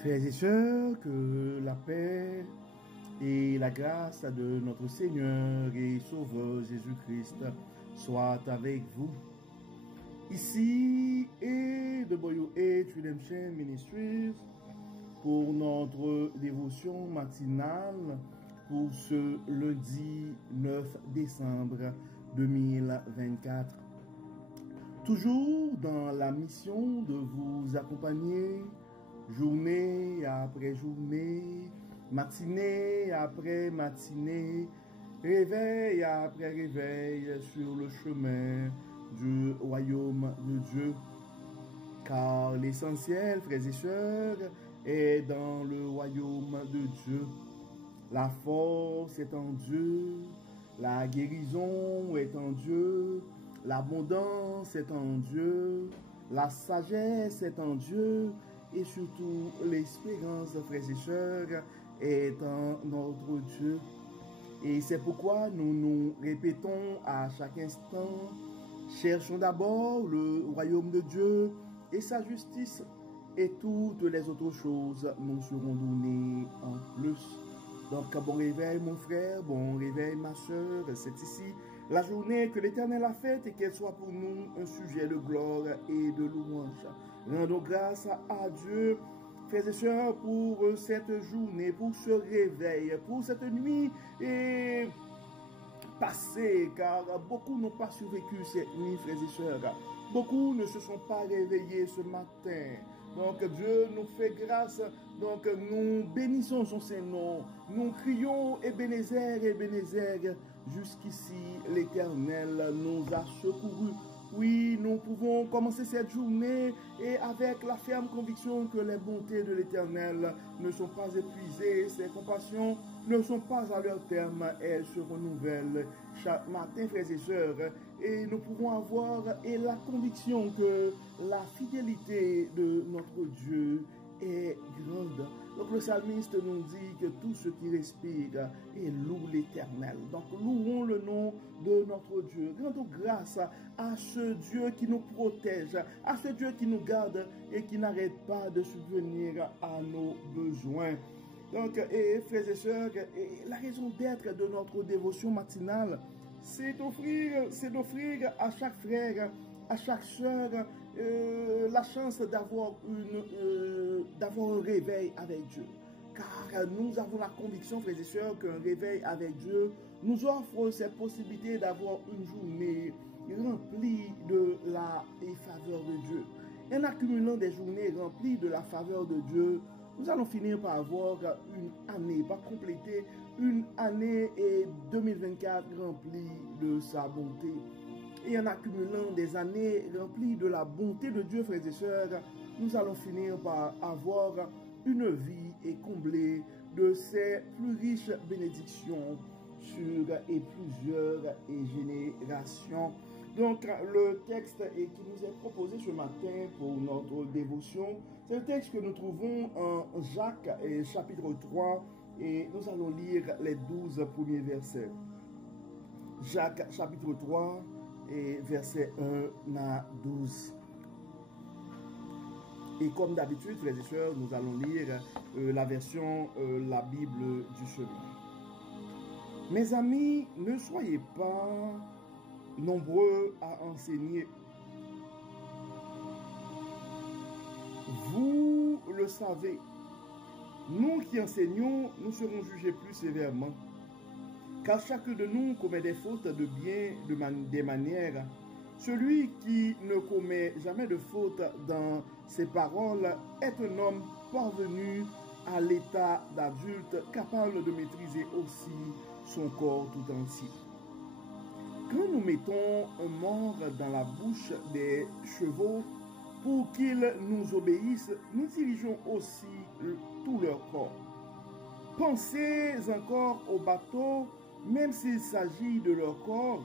Frères et sœurs, que la paix et la grâce de notre Seigneur et Sauveur Jésus-Christ soient avec vous. Ici et de Boyo et Redemption Ministries pour notre dévotion matinale pour ce lundi 9 décembre 2024. Toujours dans la mission de vous accompagner journée après journée, matinée après matinée, réveil après réveil sur le chemin du royaume de Dieu. Car l'essentiel, frères et sœurs, est dans le royaume de Dieu. La force est en Dieu, la guérison est en Dieu, l'abondance est en Dieu, la sagesse est en Dieu, et surtout l'espérance, frères et sœurs, est en notre Dieu. Et c'est pourquoi nous nous répétons à chaque instant, cherchons d'abord le royaume de Dieu et sa justice, et toutes les autres choses nous seront données en plus. Donc, bon réveil mon frère, bon réveil ma sœur, c'est ici la journée que l'Éternel a faite et qu'elle soit pour nous un sujet de gloire et de louange. Rendons grâce à Dieu, frères et sœurs, pour cette journée, pour ce réveil, pour cette nuit et passée, car beaucoup n'ont pas survécu cette nuit, frères et sœurs. Beaucoup ne se sont pas réveillés ce matin. Donc Dieu nous fait grâce, donc nous bénissons son Saint-Nom, nous crions Ebenezer, Ebenezer, jusqu'ici l'Éternel nous a secourus. Oui, nous pouvons commencer cette journée et avec la ferme conviction que les bontés de l'Éternel ne sont pas épuisées, ses compassions ne sont pas à leur terme, elles se renouvellent chaque matin, frères et sœurs, et nous pouvons avoir la conviction que la fidélité de notre Dieu est grande. Donc le psalmiste nous dit que tout ce qui respire et loue l'Éternel. Donc louons le nom de notre Dieu. Rendons grâce à ce Dieu qui nous protège, à ce Dieu qui nous garde et qui n'arrête pas de subvenir à nos besoins. Donc, frères et sœurs, la raison d'être de notre dévotion matinale, c'est d'offrir à chaque frère, à chaque sœur, la chance d'avoir un réveil avec Dieu. Car nous avons la conviction, frères et sœurs, qu'un réveil avec Dieu nous offre cette possibilité d'avoir une journée remplie de la faveur de Dieu. En accumulant des journées remplies de la faveur de Dieu, nous allons finir par avoir une année, par compléter une année et 2024 remplie de sa bonté. Et en accumulant des années remplies de la bonté de Dieu, frères et sœurs, nous allons finir par avoir une vie et combler de ses plus riches bénédictions sur plusieurs générations. Donc, le texte qui nous est proposé ce matin pour notre dévotion, c'est le texte que nous trouvons en Jacques, chapitre 3, et nous allons lire les 12 premiers versets. Jacques, chapitre 3, et versets 1 à 12. Et comme d'habitude, frères et sœurs, nous allons lire la version, la Bible du chemin. Mes amis, ne soyez pas nombreux à enseigner. Vous le savez, nous qui enseignons, nous serons jugés plus sévèrement. Car chacun de nous commet des fautes de bien, des manières. Celui qui ne commet jamais de faute dans ses paroles est un homme parvenu à l'état d'adulte, capable de maîtriser aussi son corps tout entier. Quand nous mettons un mort dans la bouche des chevaux pour qu'ils nous obéissent, nous dirigeons aussi tout leur corps. Pensez encore aux bateaux, même s'il s'agit de leur corps.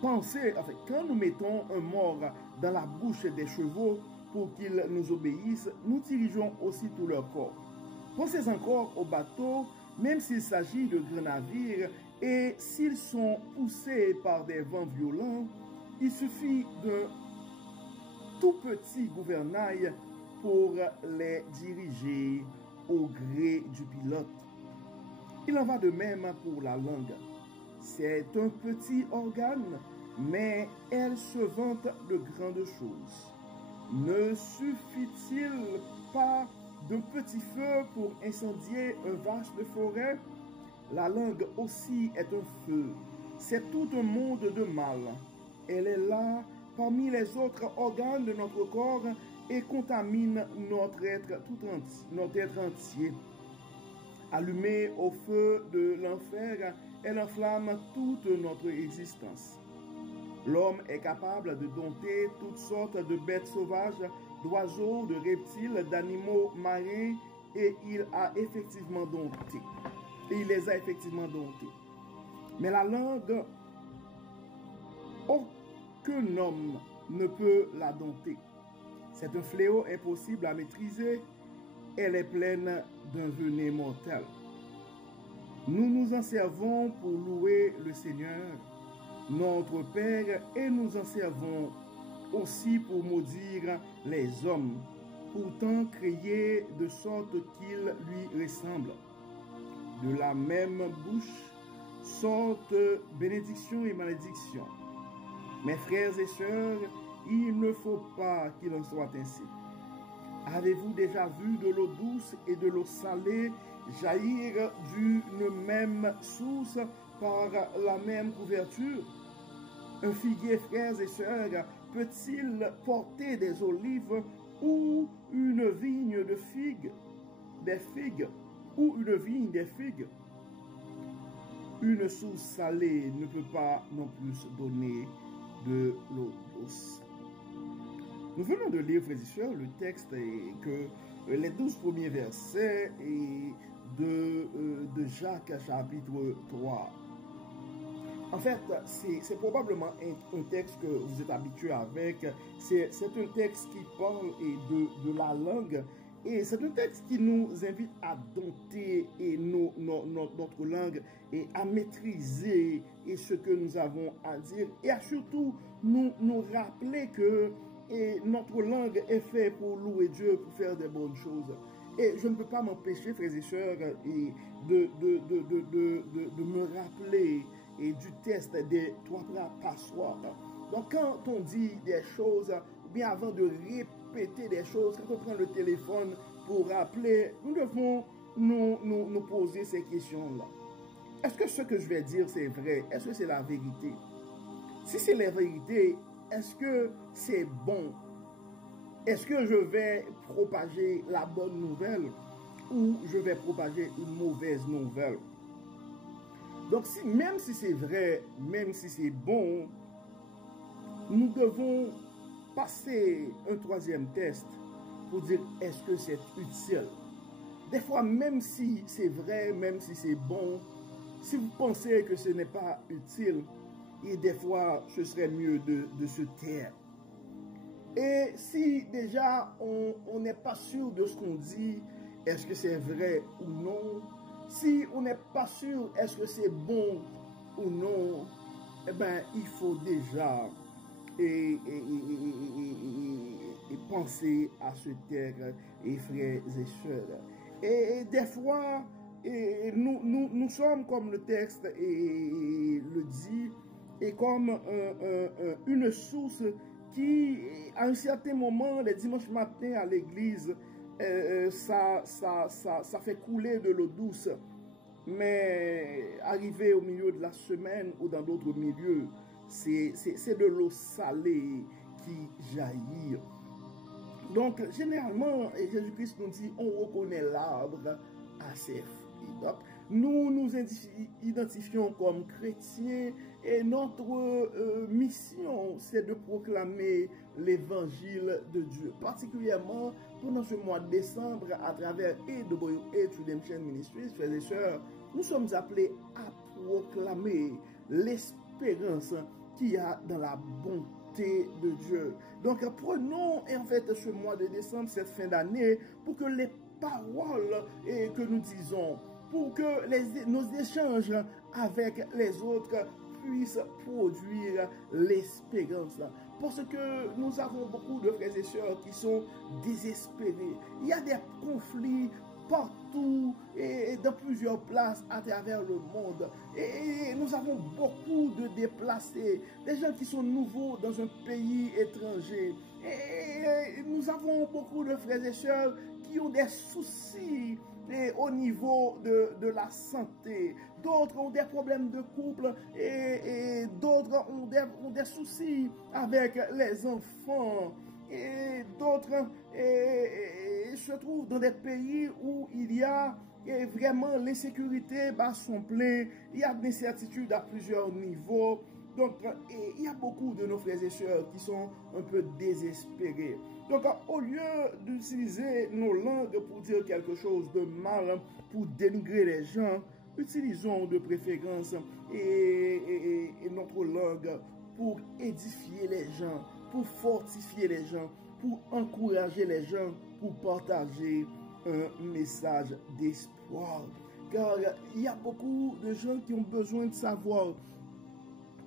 Quand nous mettons un mort dans la bouche des chevaux pour qu'ils nous obéissent, nous dirigeons aussi tout leur corps. Pensez encore aux bateaux, même s'il s'agit de grands navires, et s'ils sont poussés par des vents violents, il suffit d'un tout petit gouvernail pour les diriger au gré du pilote. Il en va de même pour la langue. C'est un petit organe, mais elle se vante de grandes choses. Ne suffit-il pas d'un petit feu pour incendier un vaste forêt? La langue aussi est un feu. C'est tout un monde de mal. Elle est là parmi les autres organes de notre corps et contamine notre être entier. Allumée au feu de l'enfer, elle enflamme toute notre existence. L'homme est capable de dompter toutes sortes de bêtes sauvages, d'oiseaux, de reptiles, d'animaux marins, et il a effectivement dompté. Et il les a effectivement domptés. Mais la langue, aucun homme ne peut la dompter. C'est un fléau impossible à maîtriser. Elle est pleine d'un venin mortel. Nous nous en servons pour louer le Seigneur, notre Père, et nous en servons aussi pour maudire les hommes, pourtant créés de sorte qu'ils lui ressemblent. De la même bouche sortent bénédiction et malédiction. Mes frères et sœurs, il ne faut pas qu'il en soit ainsi. Avez-vous déjà vu de l'eau douce et de l'eau salée jaillir d'une même source par la même couverture? Un figuier, frères et sœurs, peut-il porter des olives ou une vigne de figues, des figues, ou une vigne des figues? Une source salée ne peut pas non plus donner de l'eau douce. Nous venons de lire, frères et sœurs, le texte et que les 12 premiers versets de Jacques chapitre 3. En fait, c'est probablement un texte que vous êtes habitué avec. C'est un texte qui parle de la langue. Et c'est un texte qui nous invite à dompter notre langue et à maîtriser ce que nous avons à dire. Et à surtout nous rappeler que notre langue est faite pour louer Dieu, pour faire des bonnes choses. Et je ne peux pas m'empêcher, frères et sœurs, de me rappeler du test des 3 passoires. Donc quand on dit des choses, ou bien avant de répéter des choses, quand on prend le téléphone pour rappeler, nous devons nous poser ces questions-là. Est-ce que ce que je vais dire c'est vrai? Est-ce que c'est la vérité? Si c'est la vérité, est-ce que c'est bon? Est-ce que je vais propager la bonne nouvelle ou je vais propager une mauvaise nouvelle? Donc, même si c'est vrai, même si c'est bon, nous devons passer un 3e test pour dire est-ce que c'est utile. Des fois, même si c'est vrai, même si c'est bon, si vous pensez que ce n'est pas utile, et des fois, ce serait mieux de se taire. Et si déjà on n'est pas sûr de ce qu'on dit, est-ce que c'est vrai ou non? Si on n'est pas sûr, est-ce que c'est bon ou non? Eh bien, il faut déjà penser à se taire, frères et sœurs. Et des fois, nous sommes comme le texte le dit, et comme une source qui, à un certain moment, les dimanches matins à l'église, ça fait couler de l'eau douce. Mais arrivé au milieu de la semaine ou dans d'autres milieux, c'est de l'eau salée qui jaillit. Donc, généralement, Jésus-Christ nous dit, on reconnaît l'arbre à ses fruits. Donc, nous nous identifions comme chrétiens et notre mission, c'est de proclamer l'évangile de Dieu. Particulièrement pendant ce mois de décembre, à travers AWH Redemption Ministries, frères et sœurs, nous sommes appelés à proclamer l'espérance qu'il y a dans la bonté de Dieu. Donc prenons en fait ce mois de décembre, cette fin d'année, pour que les paroles que nous disons, pour que nos échanges avec les autres puissent produire l'espérance, parce que nous avons beaucoup de frères et sœurs qui sont désespérés. Il y a des conflits partout et dans plusieurs places à travers le monde. Et nous avons beaucoup de déplacés, des gens qui sont nouveaux dans un pays étranger. Et nous avons beaucoup de frères et sœurs qui ont des soucis au niveau de la santé. D'autres ont des problèmes de couple et d'autres ont des soucis avec les enfants. Et d'autres se trouvent dans des pays où il y a vraiment l'insécurité bat son plein, il y a de l'incertitude à plusieurs niveaux. Donc, il y a beaucoup de nos frères et sœurs qui sont un peu désespérés. Donc, au lieu d'utiliser nos langues pour dire quelque chose de mal, pour dénigrer les gens, utilisons de préférence et notre langue pour édifier les gens, pour fortifier les gens, pour encourager les gens, pour partager un message d'espoir. Car il y a beaucoup de gens qui ont besoin de savoir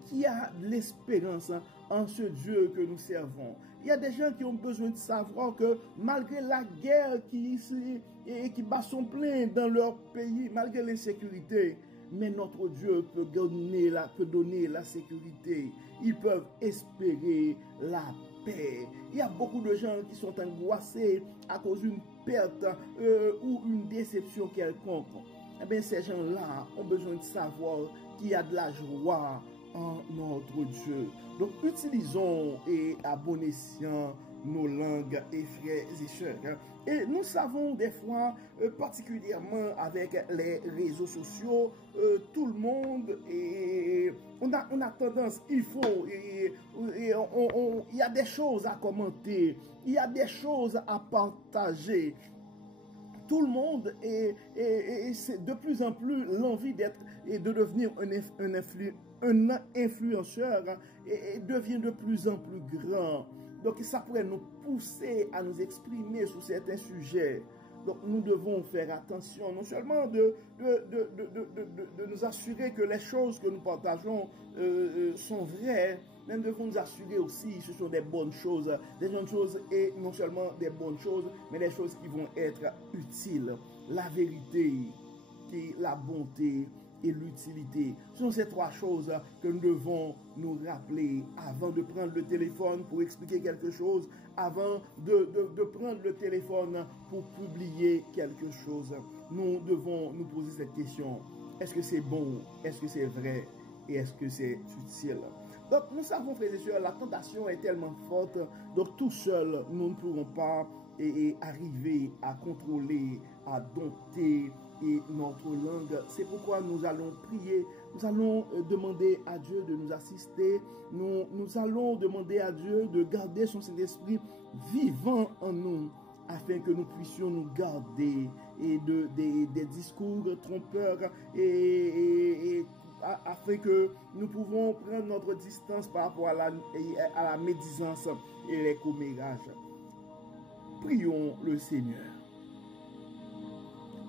qu'il y a de l'espérance en ce Dieu que nous servons. Il y a des gens qui ont besoin de savoir que malgré la guerre qui bat son plein dans leur pays, malgré l'insécurité, mais notre Dieu peut donner la sécurité. Ils peuvent espérer la paix. Il y a beaucoup de gens qui sont angoissés à cause d'une perte ou une déception quelconque. Eh bien, ces gens-là ont besoin de savoir qu'il y a de la joie en notre Dieu. Donc, utilisons et à bon escient nos langues et frères et sœurs. Et nous savons des fois, particulièrement avec les réseaux sociaux, tout le monde, et on a tendance, il y a des choses à commenter, il y a des choses à partager. Tout le monde et c'est de plus en plus l'envie d'être et de devenir un influenceur et devient de plus en plus grand. Donc ça pourrait nous pousser à nous exprimer sur certains sujets. Donc nous devons faire attention, non seulement de nous assurer que les choses que nous partageons sont vraies, mais nous devons nous assurer aussi que ce sont des bonnes choses et non seulement des bonnes choses, mais des choses qui vont être utiles. La vérité, la bonté et l'utilité. Ce sont ces trois choses que nous devons nous rappeler avant de prendre le téléphone pour expliquer quelque chose, avant de prendre le téléphone pour publier quelque chose. Nous devons nous poser cette question. Est-ce que c'est bon? Est-ce que c'est vrai? Et est-ce que c'est utile? Donc nous savons, frères et sœurs, la tentation est tellement forte, donc tout seul, nous ne pourrons pas arriver à contrôler, à dompter notre langue. C'est pourquoi nous allons prier, nous allons demander à Dieu de nous assister, nous allons demander à Dieu de garder son Saint-Esprit vivant en nous, afin que nous puissions nous garder des discours trompeurs et afin que nous pouvons prendre notre distance par rapport à la médisance et les commérages. Prions le Seigneur.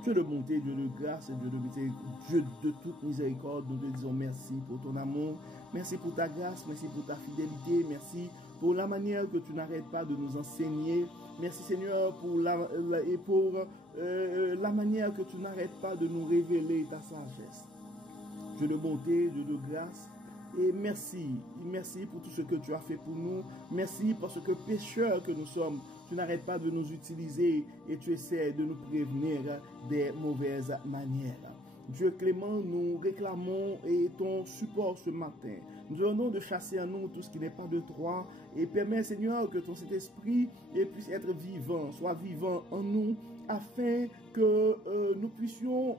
Dieu de bonté, Dieu de grâce, Dieu de miséricorde, Dieu de toute miséricorde, nous te disons merci pour ton amour, merci pour ta grâce, merci pour ta fidélité, merci pour la manière que tu n'arrêtes pas de nous enseigner. Merci Seigneur pour la manière que tu n'arrêtes pas de nous révéler ta sagesse. Dieu de bonté, Dieu de grâce, et merci pour tout ce que tu as fait pour nous. Merci parce que pécheurs que nous sommes, tu n'arrêtes pas de nous utiliser et tu essaies de nous prévenir des mauvaises manières. Dieu clément, nous réclamons ton support ce matin. Nous demandons de chasser en nous tout ce qui n'est pas de toi et permets, Seigneur, que ton Saint-Esprit puisse être vivant, soit vivant en nous, afin que nous puissions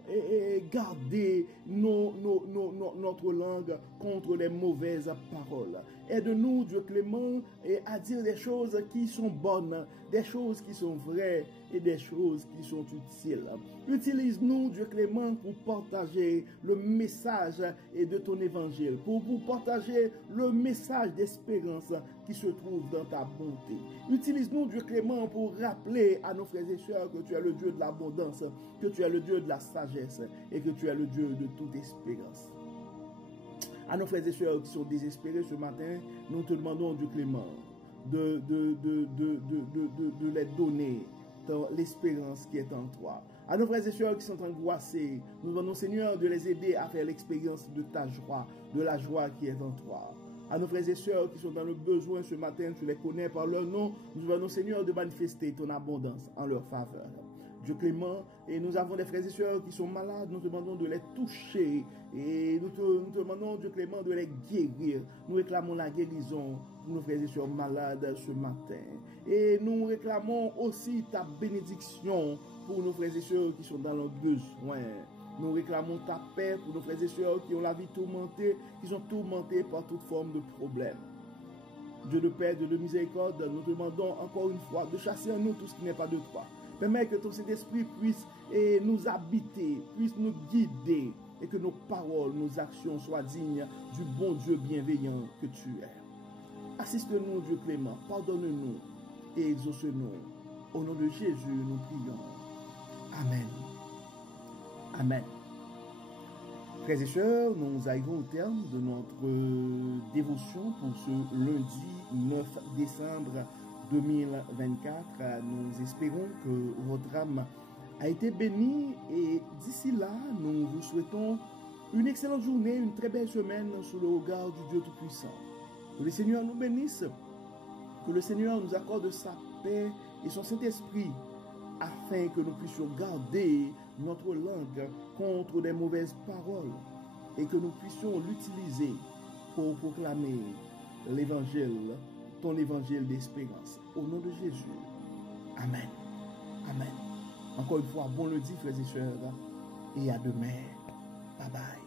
garder notre langue contre les mauvaises paroles. Aide-nous, Dieu clément, à dire des choses qui sont bonnes, des choses qui sont vraies et des choses qui sont utiles. Utilise-nous, Dieu clément, pour partager le message de ton évangile, pour partager le message d'espérance qui se trouve dans ta bonté. Utilise-nous, Dieu clément, pour rappeler à nos frères et sœurs que tu es le Dieu de l'abondance, que tu es le Dieu de la sagesse et que tu es le Dieu de toute espérance. À nos frères et sœurs qui sont désespérés ce matin, nous te demandons, Dieu clément, de les donner dans l'espérance qui est en toi. À nos frères et sœurs qui sont angoissés, nous demandons, Seigneur, de les aider à faire l'expérience de ta joie, de la joie qui est en toi. À nos frères et sœurs qui sont dans le besoin ce matin, tu les connais par leur nom, nous demandons, Seigneur, de manifester ton abondance en leur faveur. Dieu clément, et nous avons des frères et sœurs qui sont malades, nous te demandons de les toucher, et nous te demandons, Dieu clément, de les guérir. Nous réclamons la guérison pour nos frères et sœurs malades ce matin. Et nous réclamons aussi ta bénédiction pour nos frères et sœurs qui sont dans leurs besoins. Nous réclamons ta paix pour nos frères et sœurs qui ont la vie tourmentée, qui sont tourmentés par toute forme de problème. Dieu de paix, Dieu de miséricorde, nous te demandons encore une fois de chasser en nous tout ce qui n'est pas de toi. Permets que ton Saint-Esprit puisse nous habiter, puisse nous guider et que nos paroles, nos actions soient dignes du bon Dieu bienveillant que tu es. Assiste-nous, Dieu clément, pardonne-nous et exauce-nous. Au nom de Jésus, nous prions. Amen. Amen. Frères et sœurs, nous arrivons au terme de notre dévotion pour ce lundi 9 décembre 2024. Nous espérons que votre âme a été bénie et d'ici là, nous vous souhaitons une excellente journée, une très belle semaine sous le regard du Dieu Tout-Puissant. Que le Seigneur nous bénisse, que le Seigneur nous accorde sa paix et son Saint-Esprit afin que nous puissions garder notre langue contre des mauvaises paroles et que nous puissions l'utiliser pour proclamer l'évangile, ton évangile d'espérance. Au nom de Jésus. Amen. Amen. Encore une fois, bon lundi, frères et sœurs, et à demain. Bye bye.